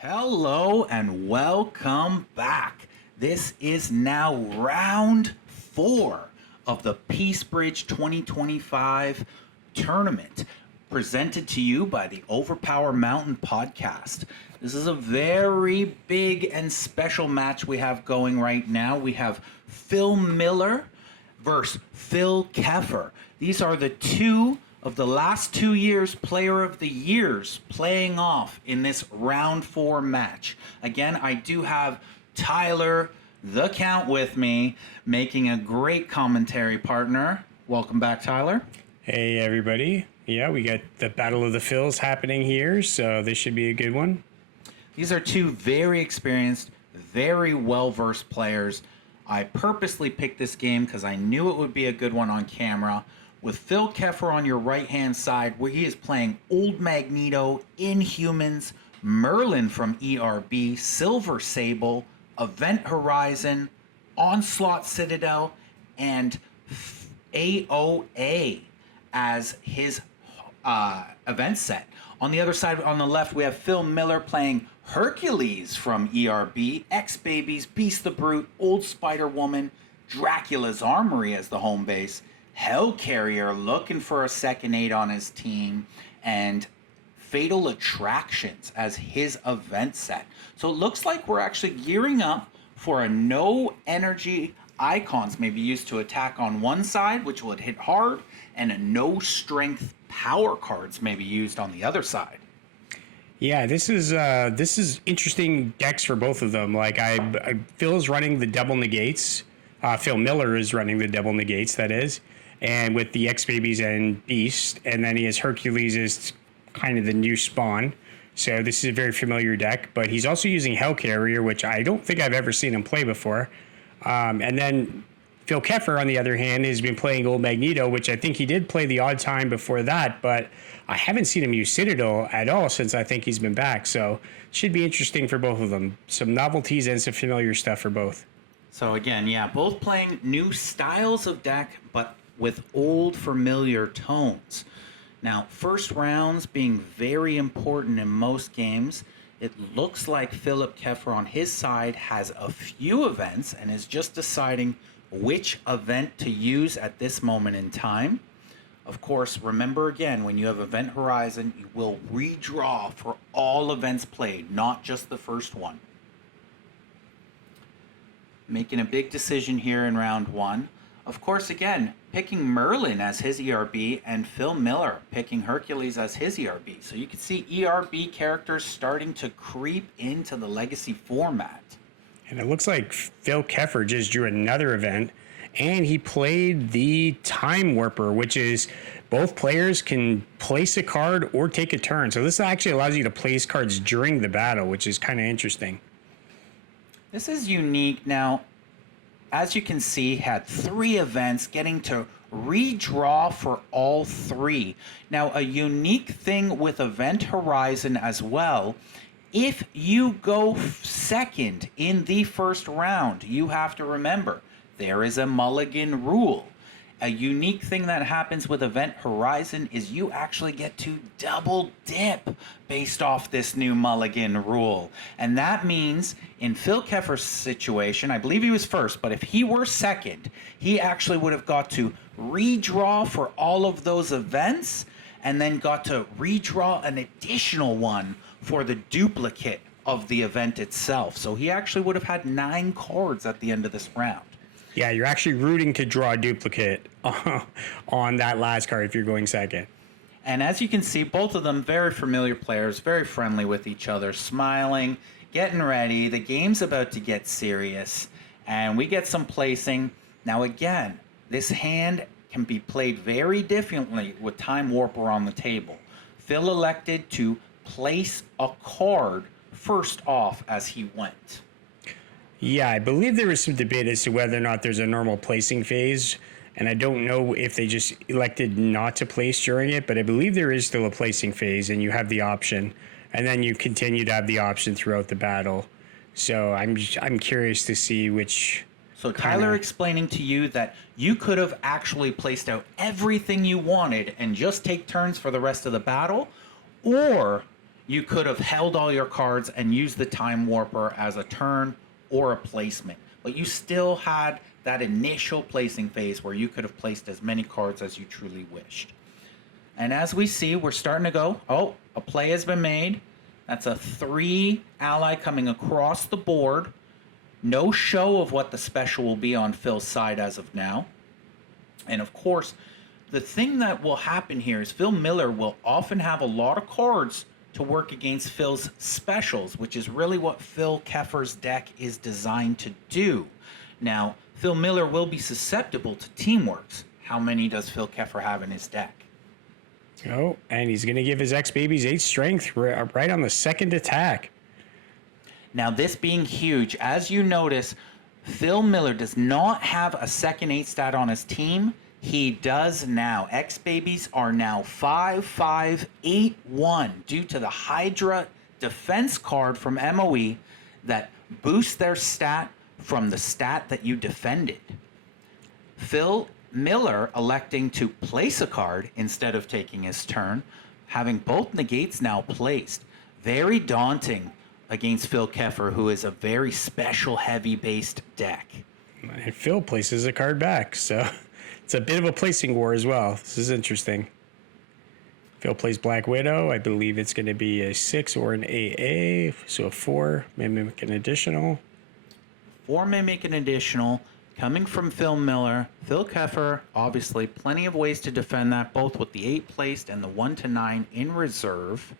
Hello and welcome back. This is now round 4 of the PeaceBridge 2025 tournament, presented to you by the OverPower Mountain podcast. This is a very big and special match we have going right now. We have Phil Miller versus Phil Keffer. These are the two of the last 2 years player of the years playing off in this round 4 match. Again, I do have Tyler the Count with me, making a great commentary partner. Welcome back, Tyler. Hey everybody. Yeah, we got the Battle of the Phils happening here, so this should be a good one. These are two very experienced, very well-versed players. I purposely picked this game because I knew it would be a good one on camera. With Phil Keffer on your right-hand side, where he is playing Old Magneto, Inhumans, Merlin from ERB, Silver Sable, Event Horizon, Onslaught Citadel, and AOA as his event set. On the other side, on the left, we have Phil Miller playing Hercules from ERB, X-Babies, Beast the Brute, Old Spider-Woman, Dracula's Armory as the home base, Hellcarrier looking for a second 8 on his team, and Fatal Attractions as his event set. So it looks like we're actually gearing up for a no energy icons may be used to attack on one side, which will hit hard, and a no strength power cards may be used on the other side. Yeah, this is interesting decks for both of them. Like Phil's running the double negates. Phil Miller is running the double negates, that is. And with the X-Babies and Beast, and then he has Hercules as kind of the new spawn. So this is a very familiar deck, but he's also using Hellcarrier, which I don't think I've ever seen him play before. And then Phil Keffer, on the other hand, has been playing Old Magneto, which I think he did play the odd time before that, but I haven't seen him use Citadel at all since I think he's been back. So should be interesting for both of them. Some novelties and some familiar stuff for both. So again, yeah, both playing new styles of deck, but with old familiar tones. Now, first rounds being very important in most games. It looks like Philip Keffer on his side has a few events and is just deciding which event to use at this moment in time. Of course, remember again, when you have Event Horizon, you will redraw for all events played, not just the first one. Making a big decision here in round 1. Of course, again, picking Merlin as his ERB and Phil Miller picking Hercules as his ERB. So you can see ERB characters starting to creep into the Legacy format. And it looks like Phil Keffer just drew another event, and he played the Time Warper, which is both players can place a card or take a turn. So this actually allows you to place cards during the battle, which is kind of interesting. This is unique. Now, as you can see, had 3 events, getting to redraw for all 3. Now, a unique thing with Event Horizon as well, if you go second in the first round, you have to remember there is a mulligan rule. A unique thing that happens with Event Horizon is you actually get to double dip based off this new mulligan rule. And that means in Phil Keffer's situation, I believe he was first, but if he were second, he actually would have got to redraw for all of those events and then got to redraw an additional one for the duplicate of the event itself. So he actually would have had 9 cards at the end of this round. Yeah, you're actually rooting to draw a duplicate on that last card if you're going second. And as you can see, both of them very familiar players, very friendly with each other, smiling, getting ready. The game's about to get serious, and we get some placing. Now again, this hand can be played very differently with Time Warper on the table. Phil elected to place a card first off as he went. Yeah, I believe there was some debate as to whether or not there's a normal placing phase, and I don't know if they just elected not to place during it, but I believe there is still a placing phase, and you have the option, and then you continue to have the option throughout the battle. So I'm curious to see which. So Tyler explaining to you that you could have actually placed out everything you wanted and just take turns for the rest of the battle, or you could have held all your cards and used the Time Warper as a turn or a placement. But you still had that initial placing phase where you could have placed as many cards as you truly wished. And as we see, we're starting to go, oh, a play has been made. That's a 3 ally coming across the board. No show of what the special will be on Phil's side as of now. And of course, the thing that will happen here is Phil Miller will often have a lot of cards to work against Phil's specials, which is really what Phil Keffer's deck is designed to do. Now, Phil Miller will be susceptible to teamworks. How many does Phil Keffer have in his deck? Oh, and he's going to give his ex-babies 8 strength right on the second attack. Now, this being huge, as you notice, Phil Miller does not have a second 8 stat on his team. He does now. Ex-babies are now 5-5-8-1 due to the Hydra defense card from MOE that boosts their stat from the stat that you defended. Phil Miller electing to place a card instead of taking his turn, having both negates now placed. Very daunting against Phil Keffer, who is a very special heavy-based deck. And Phil places a card back, so it's a bit of a placing war as well. This is interesting. Phil plays Black Widow. I believe it's going to be a 6 or an AA, so a 4, mimic an additional. 4 mimic an additional. Coming from Phil Miller, Phil Keffer, obviously plenty of ways to defend that, both with the 8 placed and the 1-9 in reserve.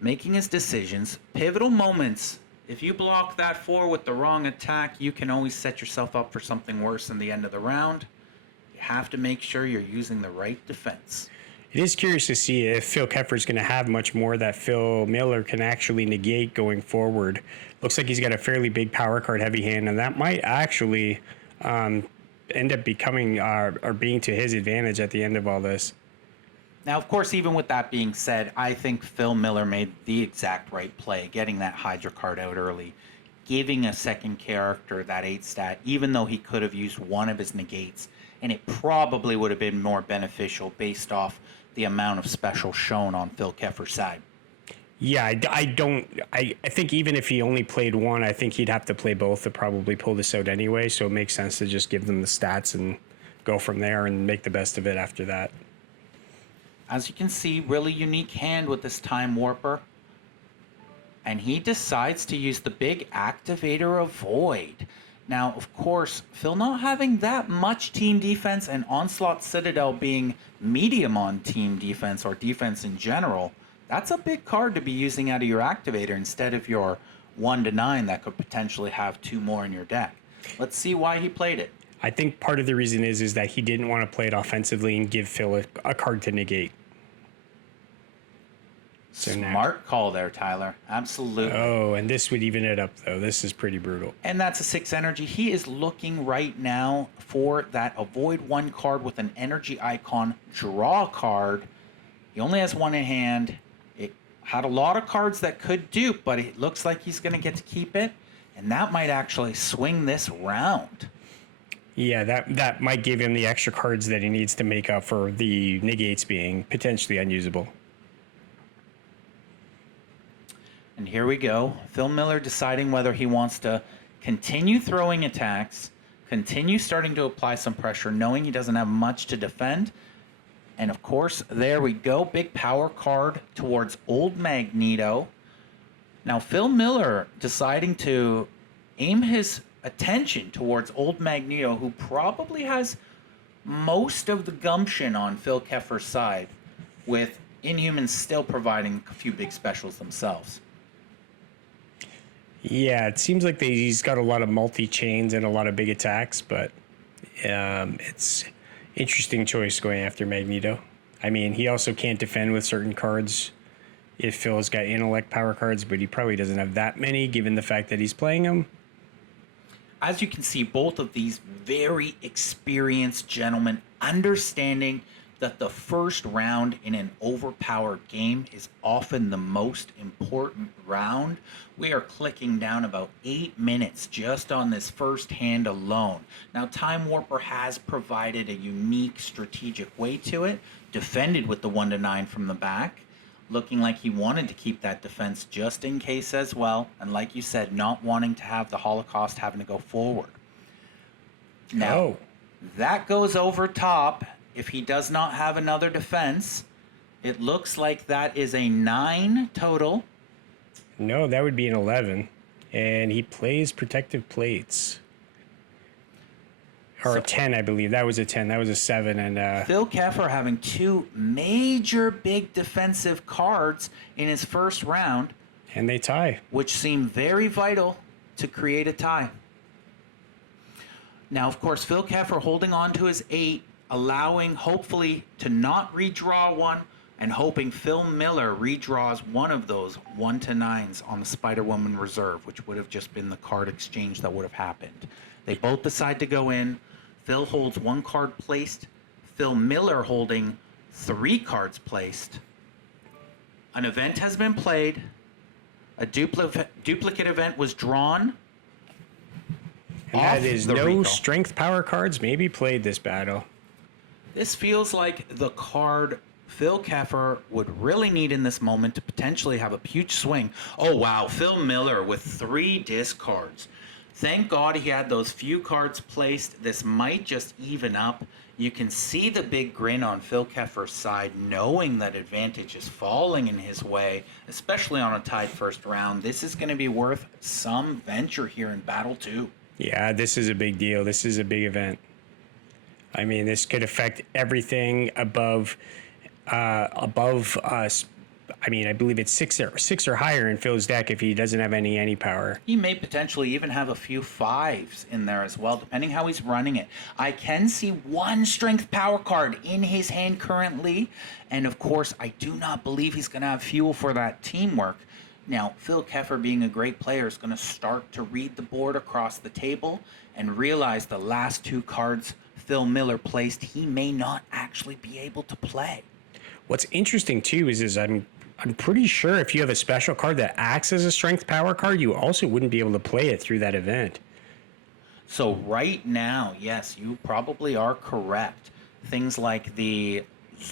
Making his decisions. Pivotal moments. If you block that 4 with the wrong attack, you can always set yourself up for something worse in the end of the round. You have to make sure you're using the right defense. It is curious to see if Phil Keffer is going to have much more that Phil Miller can actually negate going forward. Looks like he's got a fairly big power card heavy hand, and that might actually end up becoming or being to his advantage at the end of all this. Now, of course, even with that being said, I think Phil Miller made the exact right play, getting that Hydra card out early, giving a second character that 8 stat, even though he could have used one of his negates, and it probably would have been more beneficial based off the amount of special shown on Phil Keffer's side. Yeah, I think even if he only played one, I think he'd have to play both to probably pull this out anyway, so it makes sense to just give them the stats and go from there and make the best of it after that. As you can see, really unique hand with this Time Warper. And he decides to use the big activator of Void. Now, of course, Phil not having that much team defense and Onslaught Citadel being medium on team defense or defense in general, that's a big card to be using out of your activator instead of your 1-9 that could potentially have 2 more in your deck. Let's see why he played it. I think part of the reason is that he didn't want to play it offensively and give Phil a card to negate. So Smart call there, Tyler. Absolutely. Oh, and this would even it up, though. This is pretty brutal. And that's a 6 energy. He is looking right now for that avoid 1 card with an energy icon, draw a card. He only has 1 in hand. It had a lot of cards that could dupe, but it looks like he's going to get to keep it. And that might actually swing this round. Yeah, that might give him the extra cards that he needs to make up for the negates being potentially unusable. And here we go. Phil Miller deciding whether he wants to continue throwing attacks, continue starting to apply some pressure, knowing he doesn't have much to defend. And of course, there we go. Big power card towards Old Magneto. Now, Phil Miller deciding to aim his attention towards Old Magneto, who probably has most of the gumption on Phil Keffer's side, with Inhumans still providing a few big specials themselves. Yeah, it seems like he's got a lot of multi-chains and a lot of big attacks, but it's interesting choice going after Magneto. I mean, he also can't defend with certain cards if Phil's got intellect power cards, but he probably doesn't have that many given the fact that he's playing them. As you can see, both of these very experienced gentlemen understanding that the first round in an overpowered game is often the most important round. We are clicking down about 8 minutes just on this first hand alone. Now, Time Warper has provided a unique strategic way to it, defended with the 1-9 from the back. looking like he wanted to keep that defense just in case as well. And like you said, not wanting to have the Holocaust having to go forward. Now, that goes over top. If he does not have another defense, it looks like that is a 9 total. No, that would be an 11. And he plays protective plates. Or a 10, I believe. That was a 10. That was a 7. And Phil Keffer having 2 major big defensive cards in his first round. And they tie. Which seem very vital to create a tie. Now, of course, Phil Keffer holding on to his 8, allowing, hopefully, to not redraw one, and hoping Phil Miller redraws one of those 1-9s on the Spider-Woman reserve, which would have just been the card exchange that would have happened. They both decide to go in. Phil holds 1 card placed. Phil Miller holding 3 cards placed. An event has been played. A duplicate event was drawn. And that is no strength power cards maybe played this battle. This feels like the card Phil Keffer would really need in this moment to potentially have a huge swing. Oh, wow. Phil Miller with 3 discards. Thank God he had those few cards placed. This might just even up. You can see the big grin on Phil Keffer's side, knowing that advantage is falling in his way, especially on a tied first round. This is going to be worth some venture here in Battle 2. Yeah, this is a big deal. This is a big event. I mean, this could affect everything above us. I mean, I believe it's 6 or higher in Phil's deck if he doesn't have any power. He may potentially even have a few 5s in there as well, depending how he's running it. I can see 1 strength power card in his hand currently, and of course, I do not believe he's going to have fuel for that teamwork. Now, Phil Keffer, being a great player, is going to start to read the board across the table and realize the last 2 cards Phil Miller placed, he may not actually be able to play. What's interesting, too, is I'm pretty sure if you have a special card that acts as a strength power card, you also wouldn't be able to play it through that event. So right now, yes, you probably are correct. Things like the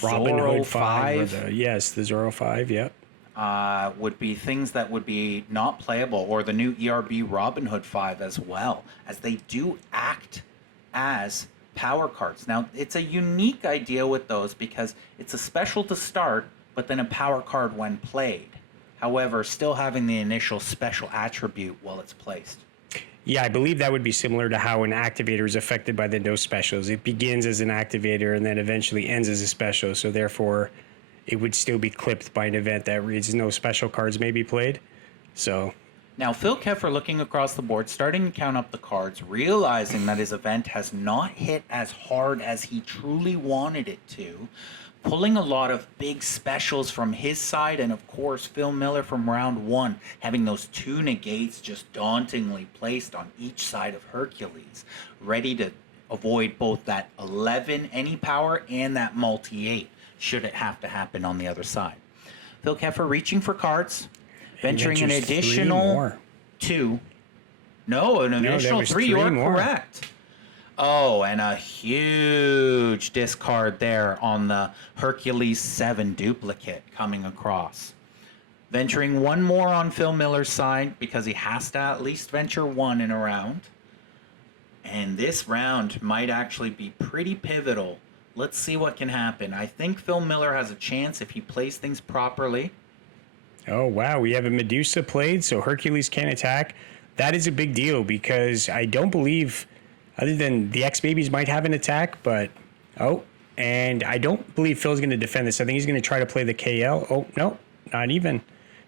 Robin Hood 5. the Zorro 5, yep. Would be things that would be not playable, or the new ERB Robin Hood 5 as well, as they do act as power cards. Now, it's a unique idea with those because it's a special to start, but then a power card when played. However, still having the initial special attribute while it's placed. Yeah, I believe that would be similar to how an activator is affected by the no specials. It begins as an activator and then eventually ends as a special, so therefore it would still be clipped by an event that reads no special cards may be played. So now, Phil Keffer looking across the board, starting to count up the cards, realizing that his event has not hit as hard as he truly wanted it to, pulling a lot of big specials from his side, and of course Phil Miller from round 1 having those 2 negates just dauntingly placed on each side of Hercules, ready to avoid both that 11 any power and that multi-8 should it have to happen on the other side. Phil Keffer reaching for cards, venturing an additional 2. No, an additional 3. You are correct. Oh, and a huge discard there on the Hercules 7 duplicate coming across. Venturing 1 more on Phil Miller's side because he has to at least venture 1 in a round. And this round might actually be pretty pivotal. Let's see what can happen. I think Phil Miller has a chance if he plays things properly. Oh, wow. We have a Medusa played, so Hercules can't attack. That is a big deal because I don't believe, other than the X-Babies might have an attack, but, and I don't believe Phil's going to defend this. I think he's going to try to play the KL. Oh, no, not even.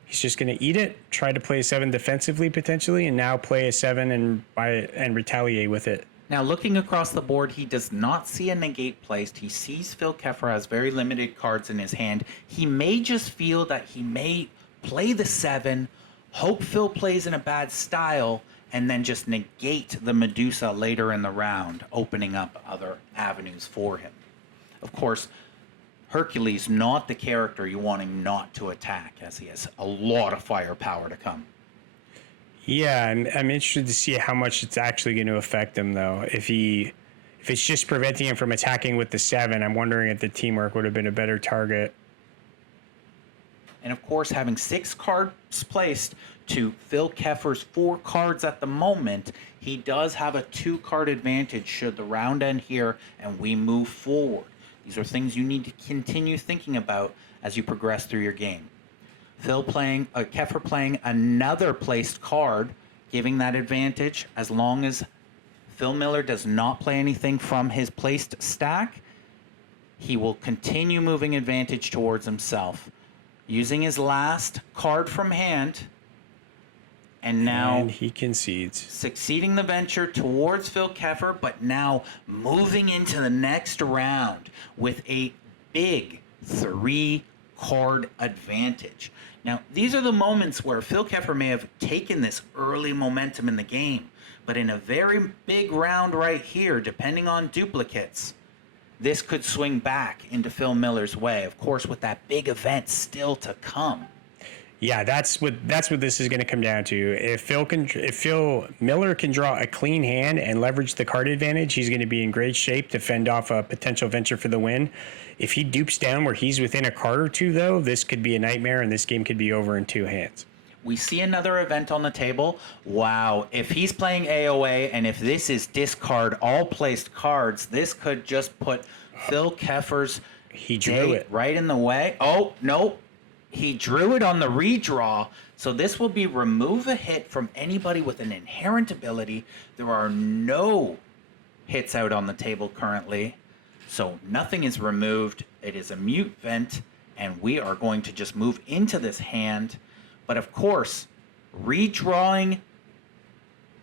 He's just going to eat it, try to play a 7 defensively potentially, and now play a 7 and retaliate with it. Now, looking across the board, he does not see a negate placed. He sees Phil Keffer has very limited cards in his hand. He may just feel that he may play the 7, hope Phil plays in a bad style, and then just negate the Medusa later in the round, opening up other avenues for him. Of course, Hercules, not the character you want him not to attack, as he has a lot of firepower to come. Yeah, I'm interested to see how much it's actually going to affect him, though. If it's just preventing him from attacking with the 7, I'm wondering if the teamwork would have been a better target. And of course, having 6 cards placed to Phil Keffer's 4 cards at the moment, he does have a 2-card advantage should the round end here and we move forward. These are things you need to continue thinking about as you progress through your game. Keffer playing another placed card, giving that advantage as long as Phil Miller does not play anything from his placed stack. He will continue moving advantage towards himself, using his last card from hand, and now And he concedes. succeeding the venture towards Phil Keffer, but now moving into the next round with a big 3-card advantage. Now, these are the moments where Phil Keffer may have taken this early momentum in the game, but in a very big round right here, depending on duplicates, this could swing back into Phil Miller's way, of course, with that big event still to come. Yeah, that's what this is going to come down to. If Phil Miller can draw a clean hand and leverage the card advantage, he's going to be in great shape to fend off a potential venture for the win. If he dupes down where he's within a card or two, though, this could be a nightmare, and this game could be over in 2 hands. We see another event on the table. Wow, if he's playing AOA and if this is discard all placed cards, this could just put Phil Keffer's He drew it right in the way. Oh, no. He drew it on the redraw. So this will be remove a hit from anybody with an inherent ability. There are no hits out on the table currently. So nothing is removed. It is a mute vent, and we are going to just move into this hand. But of course, redrawing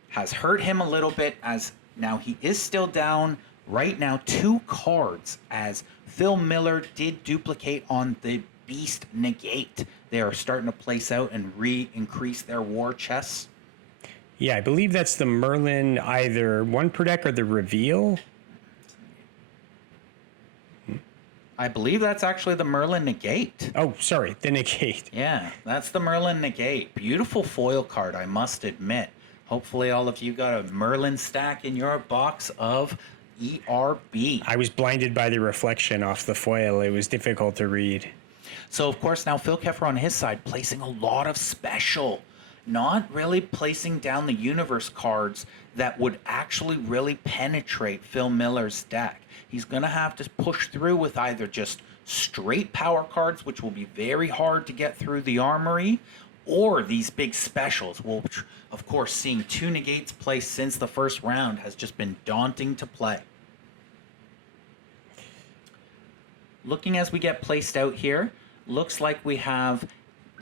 has hurt him a little bit, as now he is still down right now 2 cards, as Phil Miller did duplicate on the Beast Negate. They are starting to place out and increase their war chests. Yeah, I believe that's the Merlin, either 1 per deck or the Reveal. I believe that's actually the Merlin Negate. Oh, sorry, the Negate. Yeah, that's the Merlin Negate. Beautiful foil card, I must admit. Hopefully all of you got a Merlin stack in your box of ERB. I was blinded by the reflection off the foil. It was difficult to read. So, of course, now Phil Keffer on his side placing a lot of special, not really placing down the universe cards that would actually really penetrate Phil Miller's deck. He's going to have to push through with either just straight power cards, which will be very hard to get through the armory, or these big specials. Well, of course, seeing 2 negates placed since the first round has just been daunting to play. Looking as we get placed out here, looks like we have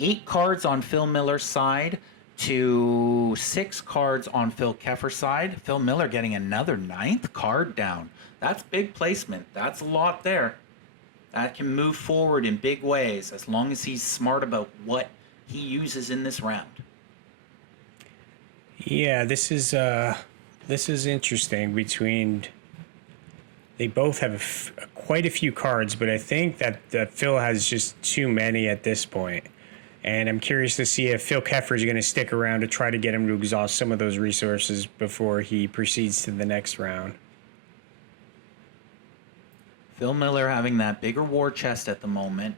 8 cards on Phil Miller's side to 6 cards on Phil Keffer's side. Phil Miller getting another 9th card down. That's big placement. That's a lot there. That can move forward in big ways as long as he's smart about what he uses in this round. Yeah, this is interesting. They both have quite a few cards, but I think that Phil has just too many at this point. And I'm curious to see if Phil Keffer is going to stick around to try to get him to exhaust some of those resources before he proceeds to the next round. Phil Miller having that bigger war chest at the moment,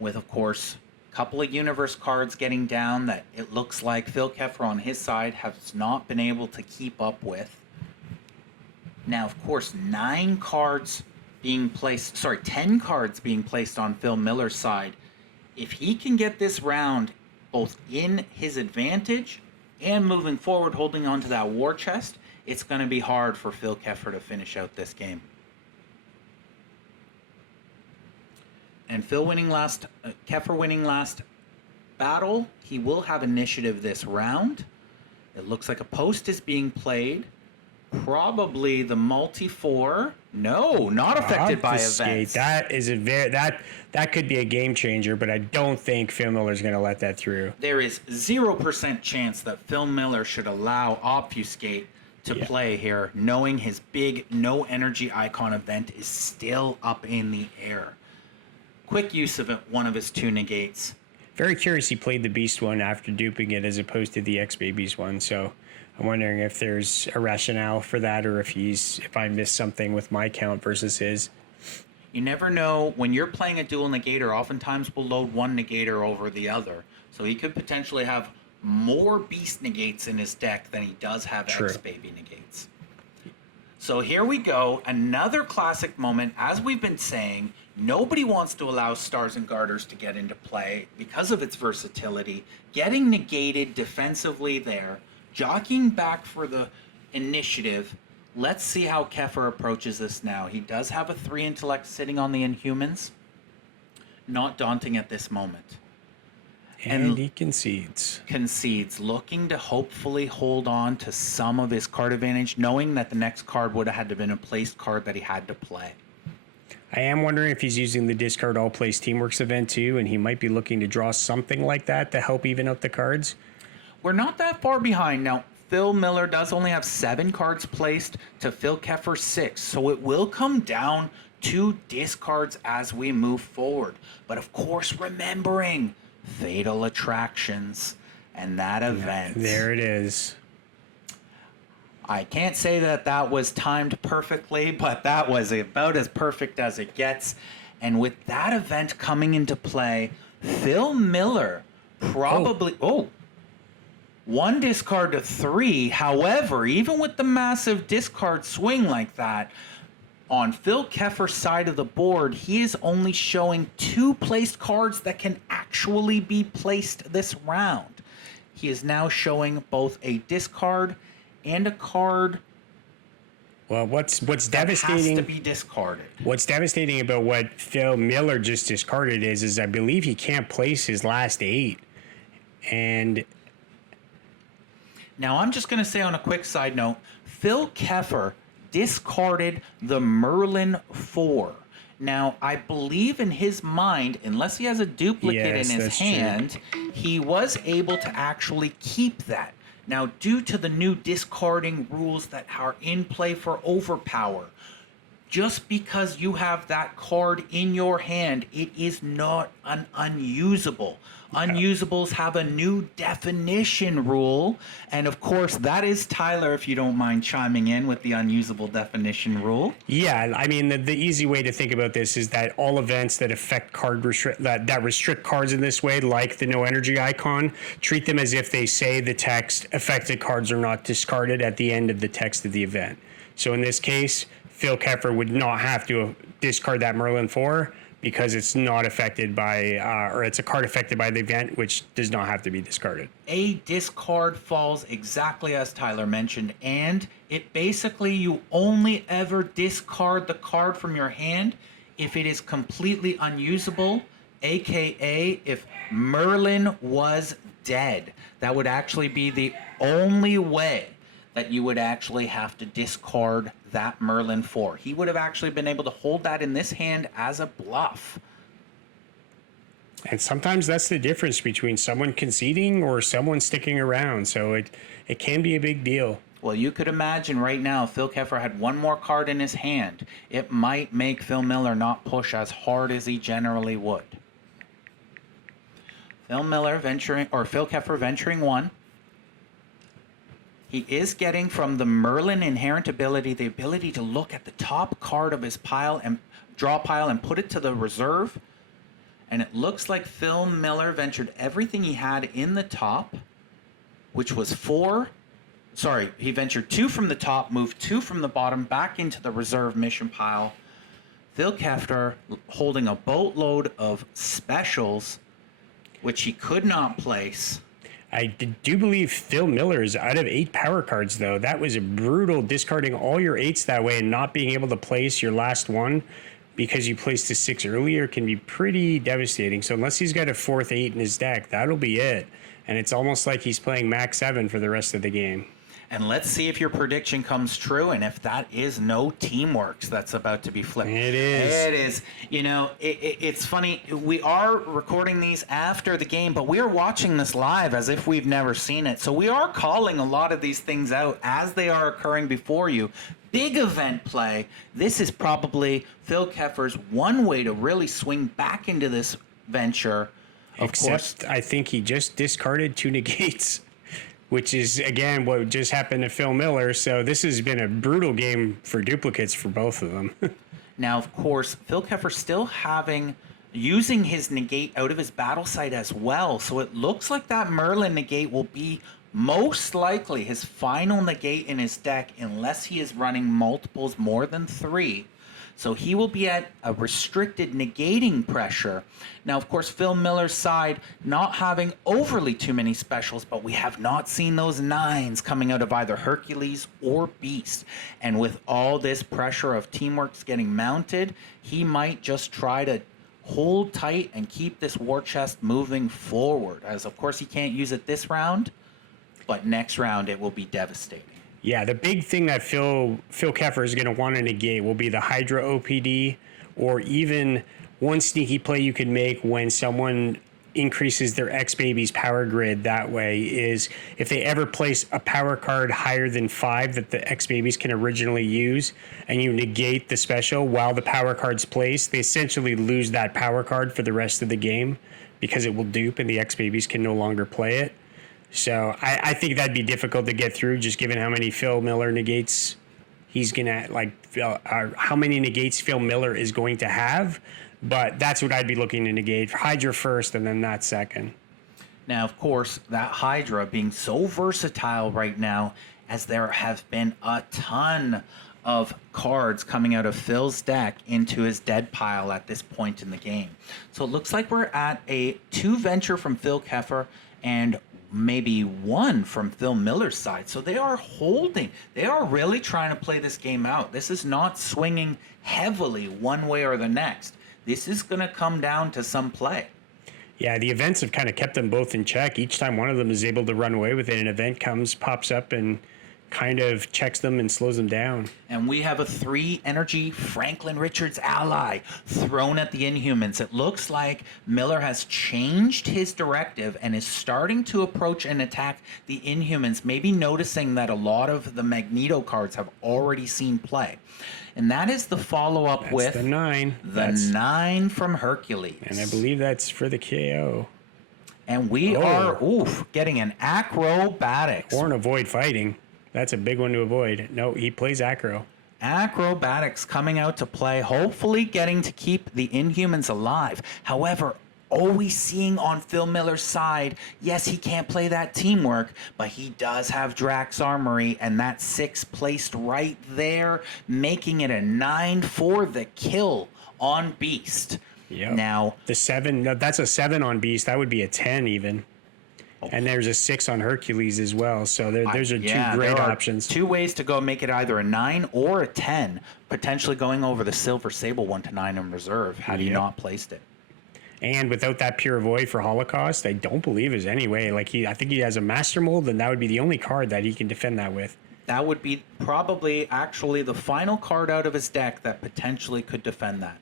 with, of course, a couple of universe cards getting down that it looks like Phil Keffer on his side has not been able to keep up with. Now, of course, 10 cards being placed on Phil Miller's side. If he can get this round both in his advantage and moving forward, holding on to that war chest, it's going to be hard for Phil Keffer to finish out this game. And Keffer winning last battle, he will have initiative this round. It looks like a post is being played. Probably the multi-4. No, not affected by events. That is that could be a game changer, but I don't think Phil Miller's going to let that through. There is 0% chance that Phil Miller should allow Obfuscate to play here, knowing his big no energy icon event is still up in the air. Quick use of it, one of his 2 negates. Very curious he played the Beast one after duping it as opposed to the X-Babies one, so I'm wondering if there's a rationale for that, or if I missed something with my count versus his. You never know. When you're playing a dual negator, oftentimes we'll load one negator over the other. So he could potentially have more beast negates in his deck than he does have True. X-Baby negates. So here we go, another classic moment. As we've been saying, nobody wants to allow Stars and Garters to get into play because of its versatility. Getting negated defensively there, jockeying back for the initiative. Let's see how Kefir approaches this now. He does have a 3 intellect sitting on the Inhumans. Not daunting at this moment. And he concedes. Concedes, looking to hopefully hold on to some of his card advantage, knowing that the next card would have had to have been a placed card that he had to play. I am wondering if he's using the discard all place teamworks event too, and he might be looking to draw something like that to help even out the cards. We're not that far behind. Now, Phil Miller does only have 7 cards placed to Phil Kefir 6, so it will come down to discards as we move forward. But of course, remembering Fatal Attractions and that event. There it is. I can't say that that was timed perfectly, but that was about as perfect as it gets. And with that event coming into play, Phil Miller probably... one discard to 3. However, even with the massive discard swing like that, on Phil Kefir's side of the board, he is only showing 2 placed cards that can actually be placed this round. He is now showing both a discard and a card. Well, what's that devastating has to be discarded. What's devastating about what Phil Miller just discarded is I believe he can't place his last 8. And now I'm just going to say on a quick side note, Phil Kefir discarded the Merlin 4. Now, I believe in his mind, unless he has a duplicate Yes, in his that's hand, he was able to actually keep that. Now, due to the new discarding rules that are in play for Overpower, just because you have that card in your hand, it is not an unusable. Unusables have a new definition rule. And of course, that is Tyler, if you don't mind chiming in with the unusable definition rule. yeah, I mean, the easy way to think about this is that all events that affect that restrict cards in this way, like the no energy icon, treat them as if they say the text affected cards are not discarded at the end of the text of the event. So in this case, Phil Kefir would not have to discard that Merlin 4 because it's not affected by, or it's a card affected by the event, which does not have to be discarded. A discard falls exactly as Tyler mentioned, and it basically, you only ever discard the card from your hand if it is completely unusable, aka if Merlin was dead. That would actually be the only way that you would actually have to discard that Merlin 4. He would have actually been able to hold that in this hand as a bluff. And sometimes that's the difference between someone conceding or someone sticking around. So it can be a big deal. Well, you could imagine right now if Phil Kefir had one more card in his hand, it might make Phil Miller not push as hard as he generally would. Phil Kefir venturing 1. He is getting from the Merlin inherent ability, the ability to look at the top card of his pile and draw pile and put it to the reserve. And it looks like Phil Miller ventured everything he had in the top, which was 4. Sorry, he ventured 2 from the top, moved 2 from the bottom back into the reserve mission pile. Phil Kefir holding a boatload of specials, which he could not place. I do believe Phil Miller is out of 8 power cards, though. That was a brutal discarding all your 8s that way and not being able to place your last one because you placed a 6 earlier can be pretty devastating. So unless he's got a 4th 8 in his deck, that'll be it. And it's almost like he's playing max 7 for the rest of the game. And let's see if your prediction comes true and if that is no Teamworks that's about to be flipped. It is. It is. You know, it's funny. We are recording these after the game, but we are watching this live as if we've never seen it. So we are calling a lot of these things out as they are occurring before you. Big event play. This is probably Phil Kefir's one way to really swing back into this venture. Of course, I think he just discarded 2 negates, which is, again, what just happened to Phil Miller. So this has been a brutal game for duplicates for both of them. Now, of course, Phil Keffer still using his negate out of his battle site as well. So it looks like that Merlin negate will be most likely his final negate in his deck unless he is running multiples more than 3. So he will be at a restricted negating pressure. Now, of course, Phil Miller's side not having overly too many specials, but we have not seen those 9s coming out of either Hercules or Beast. And with all this pressure of Teamworks getting mounted, he might just try to hold tight and keep this war chest moving forward. As, of course, he can't use it this round, but next round it will be devastating. Yeah, the big thing that Phil Keffer is going to want to negate will be the Hydra OPD, or even one sneaky play you could make when someone increases their X-Baby's power grid that way is if they ever place a power card higher than 5 that the X-Babies can originally use, and you negate the special while the power card's placed, they essentially lose that power card for the rest of the game because it will dupe and the X-Babies can no longer play it. So I think that'd be difficult to get through, just given how many Phil Miller negates he's gonna how many negates Phil Miller is going to have. But that's what I'd be looking to negate: Hydra first, and then that second. Now, of course, that Hydra being so versatile right now, as there have been a ton of cards coming out of Phil's deck into his dead pile at this point in the game. So it looks like we're at a 2 venture from Phil Keffer and maybe 1 from Phil Miller's side. So they are holding. They are really trying to play this game out. This is not swinging heavily one way or the next. This is going to come down to some play. Yeah, the events have kind of kept them both in check. Each time one of them is able to run away with it, an event pops up and kind of checks them and slows them down. And we have a 3 energy Franklin Richards ally thrown at the Inhumans. It looks like Miller has changed his directive and is starting to approach and attack the Inhumans, maybe noticing that a lot of the Magneto cards have already seen play. And that is the follow-up with the 9. The 9 from Hercules. And I believe that's for the KO. And we are getting an acrobatics. Or an avoid fighting. That's a big one to avoid. No, he plays acro. Acrobatics coming out to play, hopefully getting to keep the Inhumans alive. However, always seeing on Phil Miller's side, yes, he can't play that teamwork, but he does have Drax Armory, and that 6 placed right there, making it a 9 for the kill on Beast. Yep. Now, the 7, that's a 7 on Beast. That would be a 10 even. And there's a 6 on Hercules as well. So those are 2 great options. 2 ways to go make it either a 9 or a 10, potentially going over the Silver Sable 1 to 9 in reserve had he not placed it. And without that Pure Void for Holocaust, I don't believe is any way. I think he has a Master Mold, and that would be the only card that he can defend that with. That would be probably actually the final card out of his deck that potentially could defend that.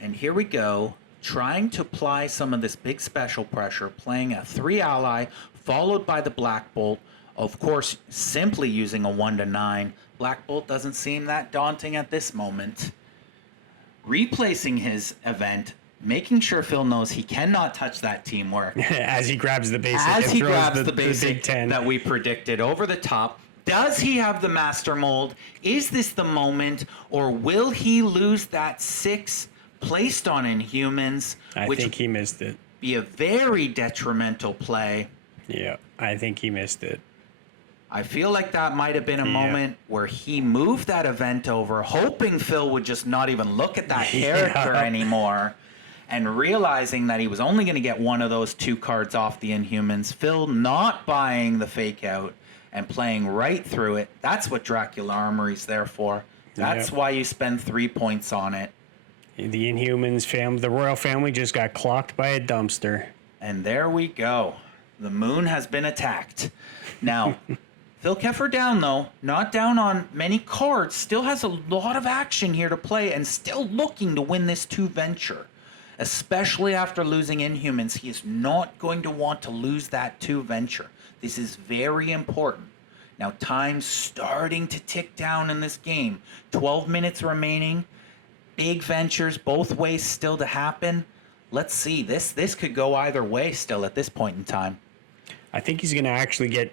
And here we go, trying to apply some of this big special pressure, playing a 3 ally, followed by the Black Bolt. Of course, simply using a 1 to 9. Black Bolt doesn't seem that daunting at this moment. Replacing his event, making sure Phil knows he cannot touch that teamwork. As he grabs the basic As and he throws grabs the big basic 10 that we predicted over the top. Does he have the Master Mold? Is this the moment? Or will he lose that 6 placed on Inhumans? I think he missed it. Be a very detrimental play. Yeah, I think he missed it. I feel like that might have been a moment where he moved that event over, hoping Phil would just not even look at that character anymore, and realizing that he was only going to get one of those 2 cards off the Inhumans. Phil not buying the fake out and playing right through it. That's what Dracula Armory's there for. That's why you spend 3 points on it. The Inhumans family, the royal family, just got clocked by a dumpster. And there we go. The moon has been attacked. Now, Phil Keffer down, though. Not down on many cards. Still has a lot of action here to play and still looking to win this 2 venture. Especially after losing Inhumans, he is not going to want to lose that 2 venture. This is very important. Now, time's starting to tick down in this game. 12 minutes remaining. Big ventures, both ways still to happen. Let's see. This could go either way still at this point in time. I think he's going to actually get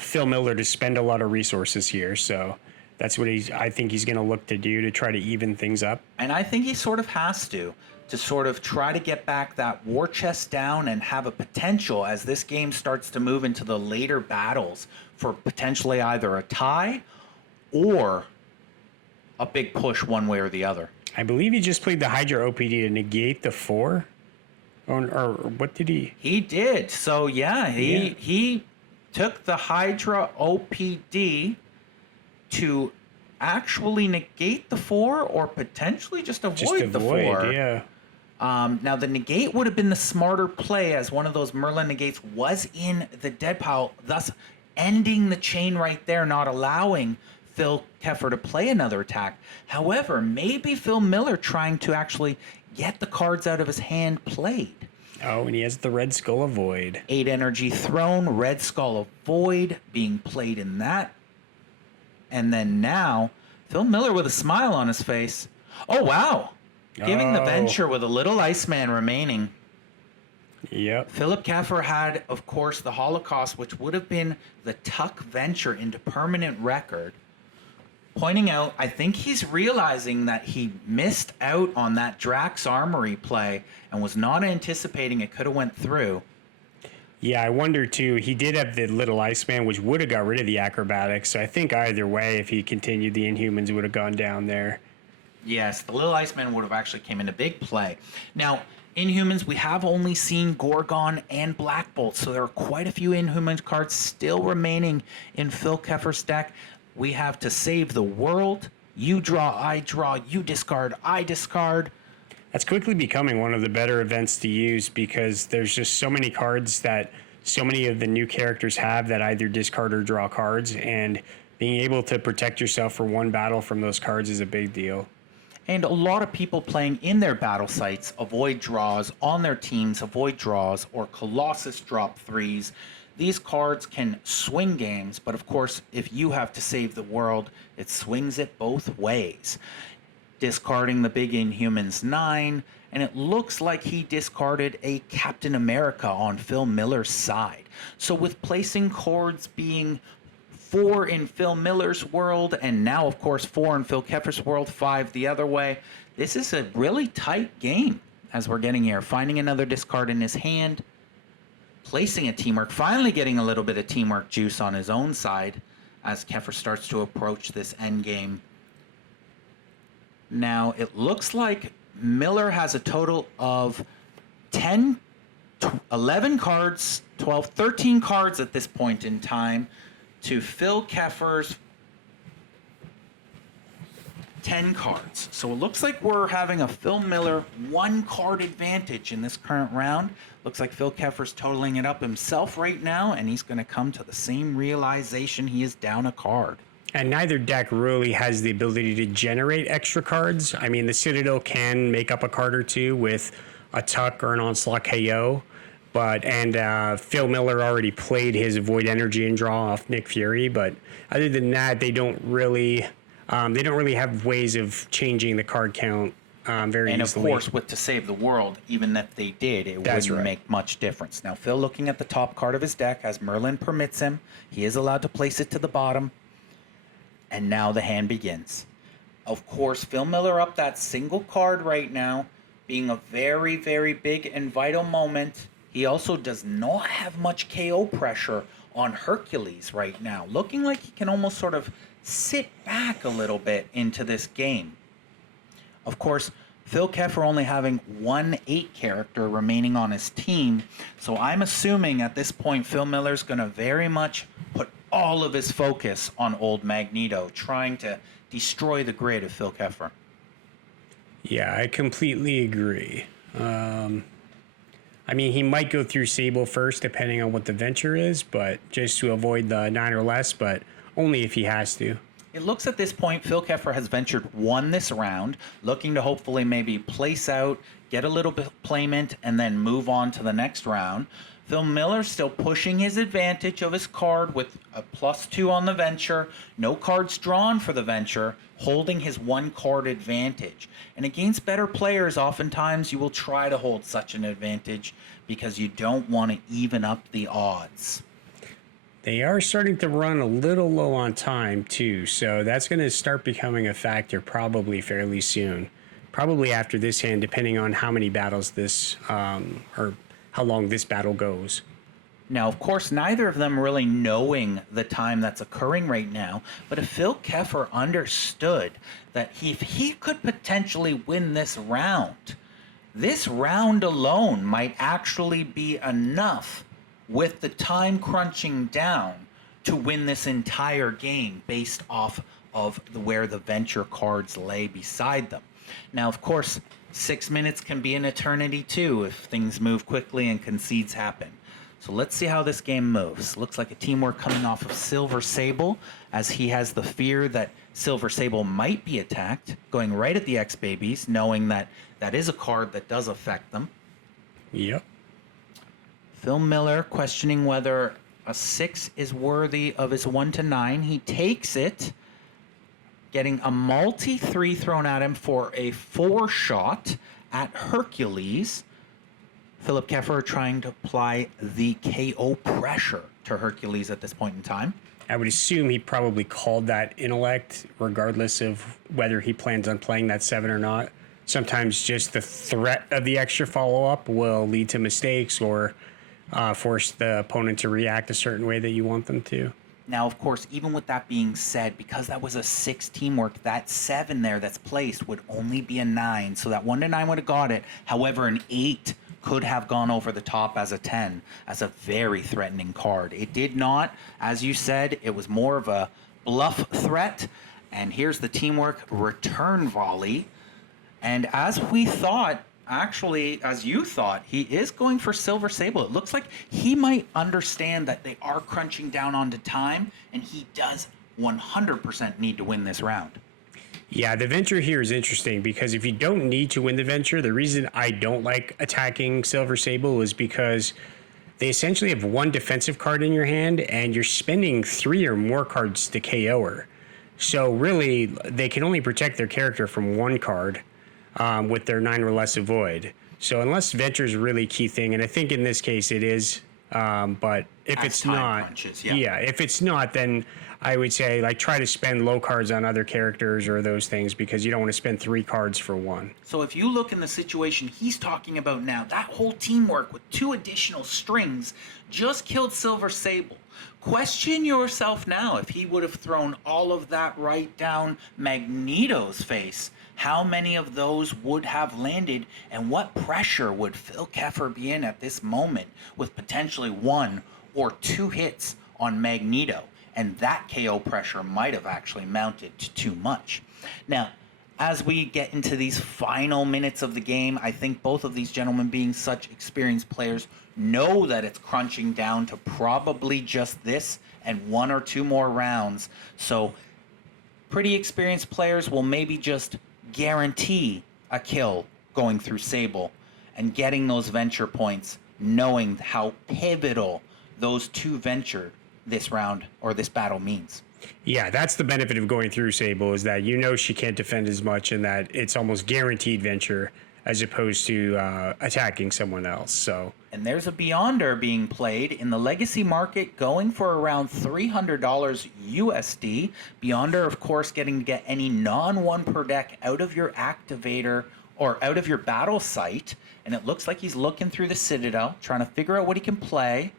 Phil Miller to spend a lot of resources here. So That's what I think he's going to look to do to try to even things up. And I think he sort of has to sort of try to get back that war chest down and have a potential as this game starts to move into the later battles for potentially either a tie or a big push one way or the other. I believe he just played the Hydra OPD to negate the 4. Or what did he? He did. So, yeah, he took the Hydra OPD to actually negate the 4 or potentially just avoid the 4. Yeah. Now, the negate would have been the smarter play as one of those Merlin negates was in the dead pile, thus ending the chain right there, not allowing Phil Keffer to play another attack. However, maybe Phil Miller trying to actually get the cards out of his hand played. Oh, and he has the Red Skull of Void. 8 energy thrown, Red Skull of Void being played in that. And then now, Phil Miller with a smile on his face. Oh, wow. Giving the venture with a little Iceman remaining. Yep. Philip Keffer had, of course, the Holocaust, which would have been the Tuck venture into permanent record. Pointing out, I think he's realizing that he missed out on that Drax Armory play and was not anticipating it could have went through. Yeah, I wonder too. He did have the little Iceman, which would have got rid of the acrobatics. So I think either way, if he continued, the Inhumans would have gone down there. Yes, the little Iceman would have actually came into big play. Now, Inhumans, we have only seen Gorgon and Black Bolt, so there are quite a few Inhumans cards still remaining in Phil Keffer's deck. We have to save the world. You draw, I draw, you discard, I discard. That's quickly becoming one of the better events to use because there's just so many cards that so many of the new characters have that either discard or draw cards, and being able to protect yourself for one battle from those cards is a big deal. And a lot of people playing in their battle sites avoid draws on their teams, avoid draws, or Colossus drop 3s. These cards can swing games, but of course, if you have to save the world, it swings it both ways. Discarding the big Inhumans 9, and it looks like he discarded a Captain America on Phil Miller's side. So with placing cards being 4 in Phil Miller's world, and now, of course, 4 in Phil Keffer's world, 5 the other way. This is a really tight game as we're getting here. Finding another discard in his hand, placing a teamwork, finally getting a little bit of teamwork juice on his own side as Keffer starts to approach this end game. Now, it looks like Miller has a total of 10, 11 cards, 12, 13 cards at this point in time, to Phil Keffer's 10 cards. So it looks like we're having a Phil Miller 1 card advantage in this current round. Looks like Phil Keffer's totaling it up himself right now, and he's going to come to the same realization he is down a card. And neither deck really has the ability to generate extra cards. I mean, the Citadel can make up a card or two with a Tuck or an Onslaught KO. Phil Miller already played his Void Energy and draw off Nick Fury, but other than that, they don't really have ways of changing the card count very and easily. Of course, with To Save the World, even if they did, it wouldn't make much difference. Now, Phil, looking at the top card of his deck, as Merlin permits him, he is allowed to place it to the bottom, and now the hand begins. Of course, Phil Miller up that single card right now, being a very, very big and vital moment. He also does not have much KO pressure on Hercules right now. Looking like he can almost sort of sit back a little bit into this game. Of course, Phil Keffer only having 1 8 character remaining on his team. So I'm assuming at this point Phil Miller's going to very much put all of his focus on old Magneto, trying to destroy the grid of Phil Keffer. Yeah, I completely agree. I mean, he might go through Sable first, depending on what the venture is, but just to avoid the 9 or less, but only if he has to. It looks at this point, Phil Keffer has ventured 1 this round, looking to hopefully maybe place out, get a little bit of playment, and then move on to the next round. Phil Miller still pushing his advantage of his card with a +2 on the venture, no cards drawn for the venture, holding his 1 card advantage. And against better players, oftentimes you will try to hold such an advantage because you don't want to even up the odds. They are starting to run a little low on time too, so that's going to start becoming a factor probably fairly soon. Probably after this hand, depending on how many battles this, or how long this battle goes. Now, of course, neither of them really knowing the time that's occurring right now, but if Phil Keffer understood that if he could potentially win this round alone might actually be enough with the time crunching down to win this entire game based off of where the venture cards lay beside them. Now, of course, 6 minutes can be an eternity too if things move quickly and concedes happen. So let's see how this game moves. Looks like a teamwork coming off of Silver Sable, as he has the fear that Silver Sable might be attacked, going right at the X-Babies, knowing that that is a card that does affect them. Yep. Phil Miller questioning whether a 6 is worthy of his 1 to 9. He takes it, getting a multi-3 thrown at him for a 4 shot at Hercules. Philip Keffer trying to apply the KO pressure to Hercules at this point in time. I would assume he probably called that intellect, regardless of whether he plans on playing that 7 or not. Sometimes just the threat of the extra follow-up will lead to mistakes or force the opponent to react a certain way that you want them to. Now, of course, even with that being said, because that was a 6 teamwork, that 7 there that's placed would only be a 9. So that 1 to 9 would have got it. However, an 8 could have gone over the top as a 10, as a very threatening card. It did not. As you said, it was more of a bluff threat. And here's the teamwork return volley. And as we thought, actually, as you thought, he is going for Silver Sable. It looks like he might understand that they are crunching down onto time, and he does 100% need to win this round. Yeah, the venture here is interesting because if you don't need to win the venture, the reason I don't like attacking Silver Sable is because they essentially have 1 defensive card in your hand and you're spending 3 or more cards to KO her. So really, they can only protect their character from 1 card with their 9 or less avoid. So unless venture is a really key thing, and I think in this case it is, but if it's not, crunches, if it's not, then I would say like try to spend low cards on other characters or those things because you don't want to spend 3 cards for 1. So if you look in the situation he's talking about now, that whole teamwork with 2 additional strings just killed Silver Sable. Question yourself now, if he would have thrown all of that right down Magneto's face, how many of those would have landed, and what pressure would Phil Keffer be in at this moment with potentially 1 or 2 hits on Magneto? And that KO pressure might have actually mounted to too much. Now, as we get into these final minutes of the game, I think both of these gentlemen, being such experienced players, know that it's crunching down to probably just this and 1 or 2 more rounds. So pretty experienced players will maybe just guarantee a kill going through Sable and getting those venture points, knowing how pivotal those 2 venture this round or this battle means. Yeah, that's the benefit of going through Sable, is that you know she can't defend as much and that it's almost guaranteed venture as opposed to attacking someone else. So, and there's a Beyonder being played in the legacy market, going for around $300 USD. Beyonder, of course, getting to get any non-1 per deck out of your activator or out of your battle site. And it looks like he's looking through the Citadel, trying to figure out what he can play.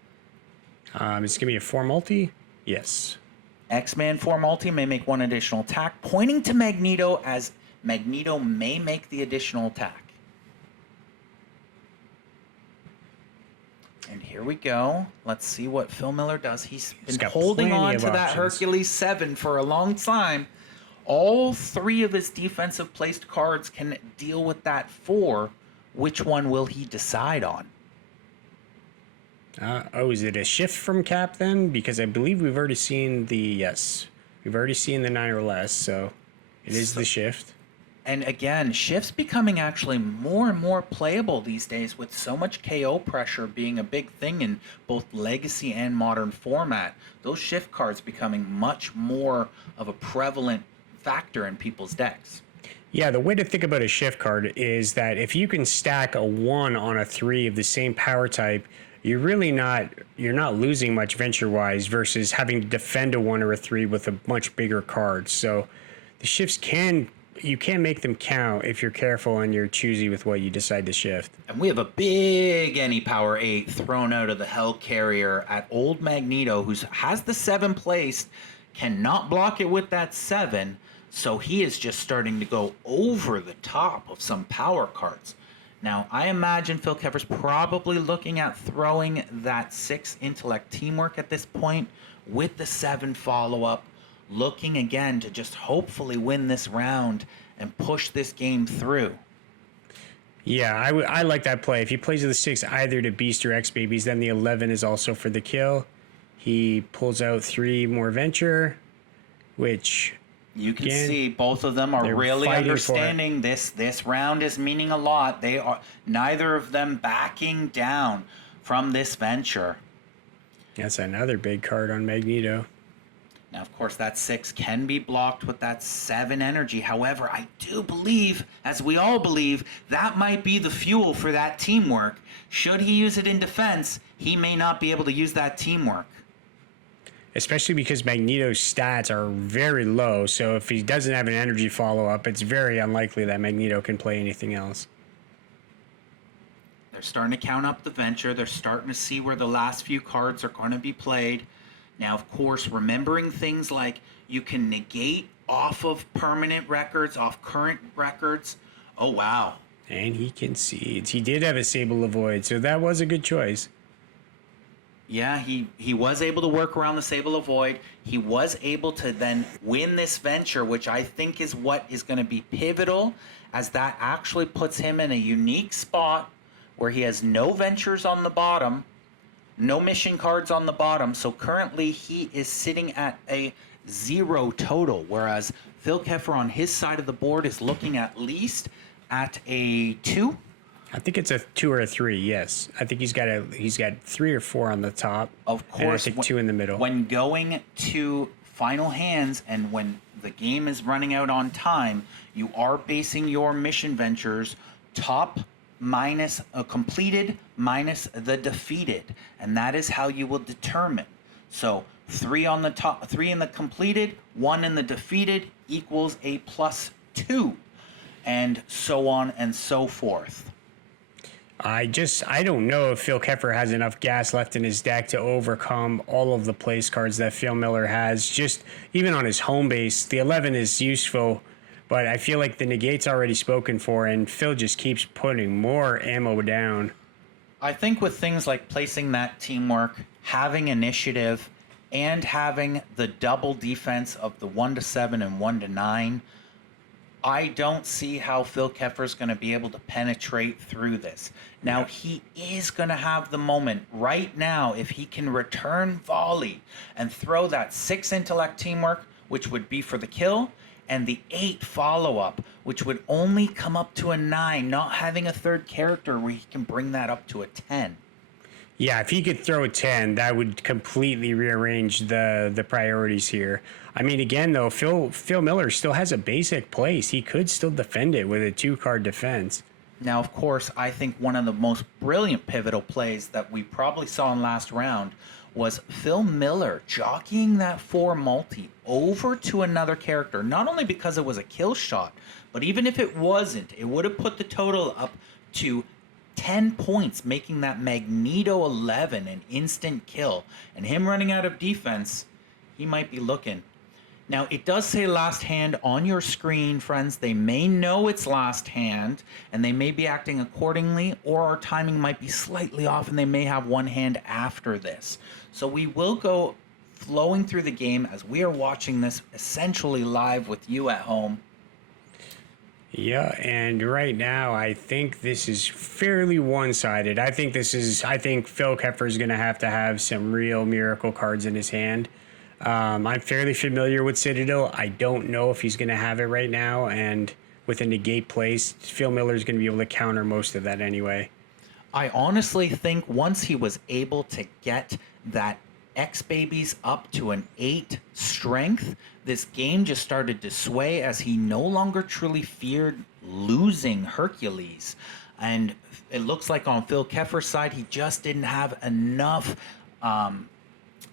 It's going to be a 4 multi? Yes. X-Man 4 multi may make 1 additional attack, pointing to Magneto, as Magneto may make the additional attack. And here we go. Let's see what Phil Miller does. He's been holding on to that Hercules 7 for a long time. All 3 of his defensive placed cards can deal with that 4. Which one will he decide on? Is it a shift from Cap then? Because I believe we've already seen we've already seen the 9 or less, so it is the shift. And again, shifts becoming actually more and more playable these days, with so much KO pressure being a big thing in both legacy and modern format. Those shift cards becoming much more of a prevalent factor in people's decks. Yeah, the way to think about a shift card is that if you can stack a 1 on a 3 of the same power type, you're not losing much venture wise versus having to defend a 1 or a 3 with a much bigger card. So the shifts you can make them count if you're careful and you're choosy with what you decide to shift. And we have a big any power 8 thrown out of the Hell Carrier at old Magneto, who has the 7 placed, cannot block it with that 7, so he is just starting to go over the top of some power cards. Now, I imagine Phil Keffer's probably looking at throwing that 6 intellect teamwork at this point with the 7 follow-up, looking again to just hopefully win this round and push this game through. Yeah, I like that play. If he plays with the 6 either to beast or X babies, then the 11 is also for the kill. He pulls out 3 more venture, which you can see both of them are really understanding this round is meaning a lot. They are neither of them backing down from this venture. That's another big card on Magneto. Now, of course, that 6 can be blocked with that 7 energy. However, I do believe, as we all believe, that might be the fuel for that teamwork. Should he use it in defense, he may not be able to use that teamwork. Especially because Magneto's stats are very low, so if he doesn't have an energy follow-up, it's very unlikely that Magneto can play anything else. They're starting to count up the venture. They're starting to see where the last few cards are going to be played. Now, of course, remembering things like you can negate off of permanent records, off current records. Oh, wow. And he concedes. He did have a Sable Avoid, so that was a good choice. Yeah, he was able to work around the Sable Avoid. He was able to then win this venture, which I think is what is going to be pivotal, as that actually puts him in a unique spot where he has no ventures on the bottom, no mission cards on the bottom. So currently he is sitting at a 0 total, whereas Phil Keffer on his side of the board is looking at least at a 2. I think it's a 2 or a 3. Yes, I think he's got 3 or 4 on the top. Of course, and I think 2 in the middle. When going to final hands and when the game is running out on time, you are basing your mission ventures top minus a completed minus the defeated, and that is how you will determine. So 3 on the top, 3 in the completed, 1 in the defeated equals a +2, and so on and so forth. I don't know if Phil Keffer has enough gas left in his deck to overcome all of the place cards that Phil Miller has. Just even on his home base, the 11 is useful, but I feel like the negate's already spoken for, and Phil just keeps putting more ammo down. I think with things like placing that teamwork, having initiative, and having the double defense of the 1 to 7 and 1 to 9, I don't see how Phil Keffer is going to be able to penetrate through this. Now, he is going to have the moment right now if he can return volley and throw that 6 intellect teamwork, which would be for the kill, and the 8 follow-up, which would only come up to a 9, not having a third character where he can bring that up to a 10. Yeah, if he could throw a 10, that would completely rearrange the priorities here. I mean, again, though, Phil Miller still has a basic place. He could still defend it with a 2-card defense. Now, of course, I think one of the most brilliant pivotal plays that we probably saw in last round was Phil Miller jockeying that 4 multi over to another character, not only because it was a kill shot, but even if it wasn't, it would have put the total up to 10 points, making that Magneto 11 an instant kill. And him running out of defense, he might be looking. Now, it does say last hand on your screen, friends. They may know it's last hand, and they may be acting accordingly, or our timing might be slightly off, and they may have one hand after this. So we will go flowing through the game as we are watching this essentially live with you at home. Yeah, and right now I think this is fairly one-sided. I think Phil Keffer is going to have some real miracle cards in his hand. I'm fairly familiar with Citadel. I don't know if he's going to have it right now, and with a negate place, Phil Miller is going to be able to counter most of that anyway. I honestly think once he was able to get that X-Babies up to an 8 strength, this game just started to sway as he no longer truly feared losing Hercules. And it looks like on Phil Keffer's side, he just didn't have enough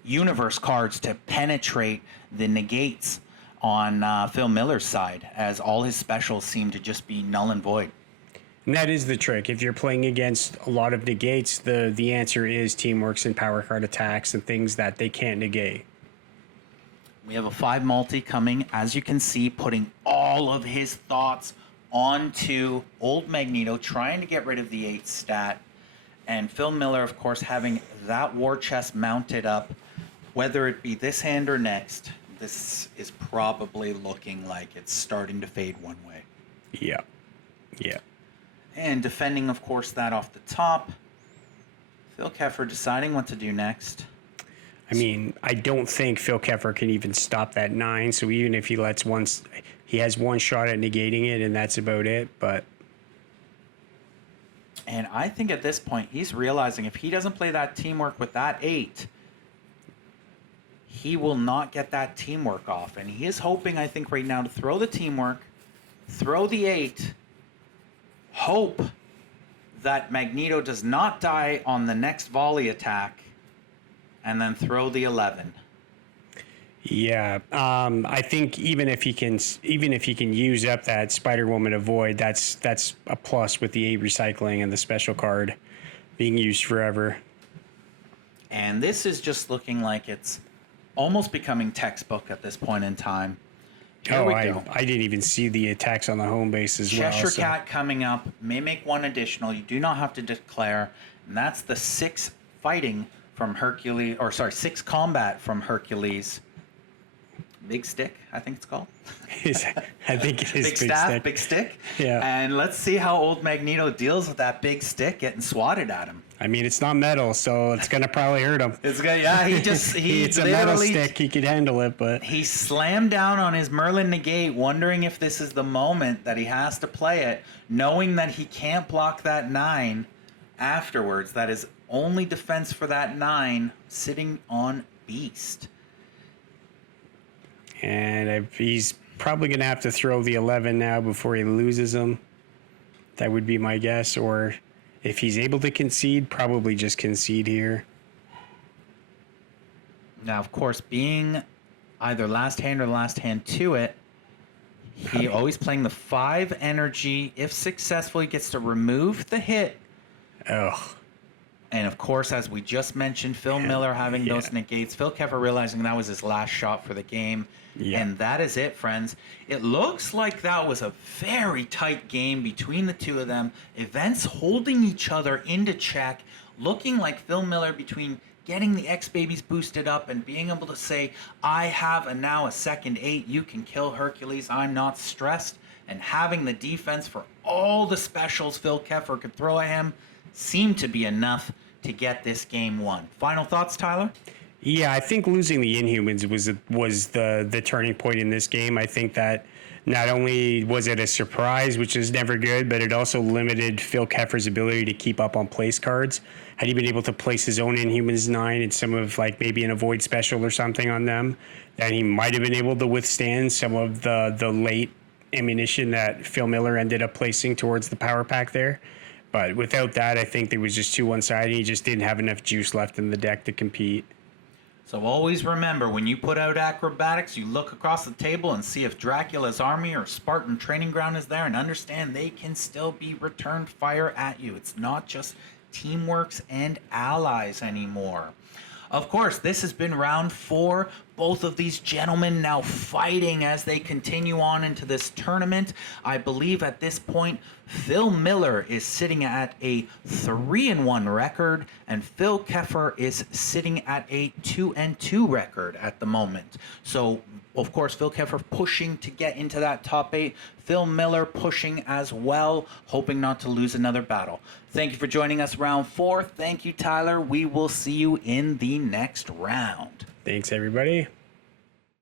universe cards to penetrate the negates on Phil Miller's side, as all his specials seem to just be null and void. And that is the trick. If you're playing against a lot of negates, the answer is teamworks and power card attacks and things that they can't negate. We have a 5 multi coming, as you can see, putting all of his thoughts onto Old Magneto, trying to get rid of the 8 stat. And Phil Miller, of course, having that war chest mounted up, whether it be this hand or next, this is probably looking like it's starting to fade one way. Yeah. Yeah. And defending, of course, that off the top. Phil Keffer deciding what to do next. I mean, I don't think Phil Keffer can even stop that 9. So even if he lets one, he has one shot at negating it, and that's about it. But and I think at this point he's realizing if he doesn't play that teamwork with that 8, he will not get that teamwork off. And he is hoping, I think, right now to throw the teamwork, throw the 8, hope that Magneto does not die on the next volley attack, and then throw the 11. yeah, I think even if he can use up that Spider-Woman avoid, that's a plus with the 8 recycling and the special card being used forever. And this is just looking like it's almost becoming textbook at this point in time. Here we go. I didn't even see the attacks on the home base as well. Cheshire Cat coming up, may make one additional. You do not have to declare. And that's the 6 fighting from Hercules, or sorry, 6 combat from Hercules. Big Stick, I think it's called. I think it is Big Staff, Big Stick. Yeah. And let's see how old Magneto deals with that big stick getting swatted at him. I mean, it's not metal, so it's gonna probably hurt him. It's good. Yeah, It's a metal stick. He could handle it, but he slammed down on his Merlin negate, wondering if this is the moment that he has to play it, knowing that he can't block that 9 afterwards. That is only defense for that 9 sitting on Beast. and he's probably gonna have to throw the 11 now before he loses them. That would be my guess. Or if he's able to concede, probably just concede here. Now, of course, being either last hand or last hand to it, he always playing the 5 energy. If successful, he gets to remove the hit. Ugh. And of course, as we just mentioned, Phil Miller having those negates. Phil Keffer realizing that was his last shot for the game. Yeah. And that is it, friends. It looks like that was a very tight game between the two of them. Events holding each other into check. Looking like Phil Miller between getting the X-Babies boosted up and being able to say, I have now a second 8. You can kill Hercules. I'm not stressed. And having the defense for all the specials Phil Keffer could throw at him seemed to be enough to get this game won. Final thoughts, Tyler? Yeah, I think losing the Inhumans was the turning point in this game. I think that not only was it a surprise, which is never good, but it also limited Phil Keffer's ability to keep up on place cards. Had he been able to place his own Inhumans 9 and some of like maybe an avoid special or something on them, then he might have been able to withstand some of the late ammunition that Phil Miller ended up placing towards the power pack there. But without that, I think it was just too one-sided. He just didn't have enough juice left in the deck to compete. So always remember, when you put out acrobatics, you look across the table and see if Dracula's army or Spartan training ground is there, and understand they can still be returned fire at you. It's not just teamworks and allies anymore. Of course, this has been round 4. Both of these gentlemen now fighting as they continue on into this tournament. I believe at this point, Phil Miller is sitting at a 3-1 record, and Phil Keffer is sitting at a 2-2 record at the moment. So, of course, Phil Keffer pushing to get into that top 8. Phil Miller pushing as well, hoping not to lose another battle. Thank you for joining us round 4. Thank you, Tyler. We will see you in the next round. Thanks, everybody.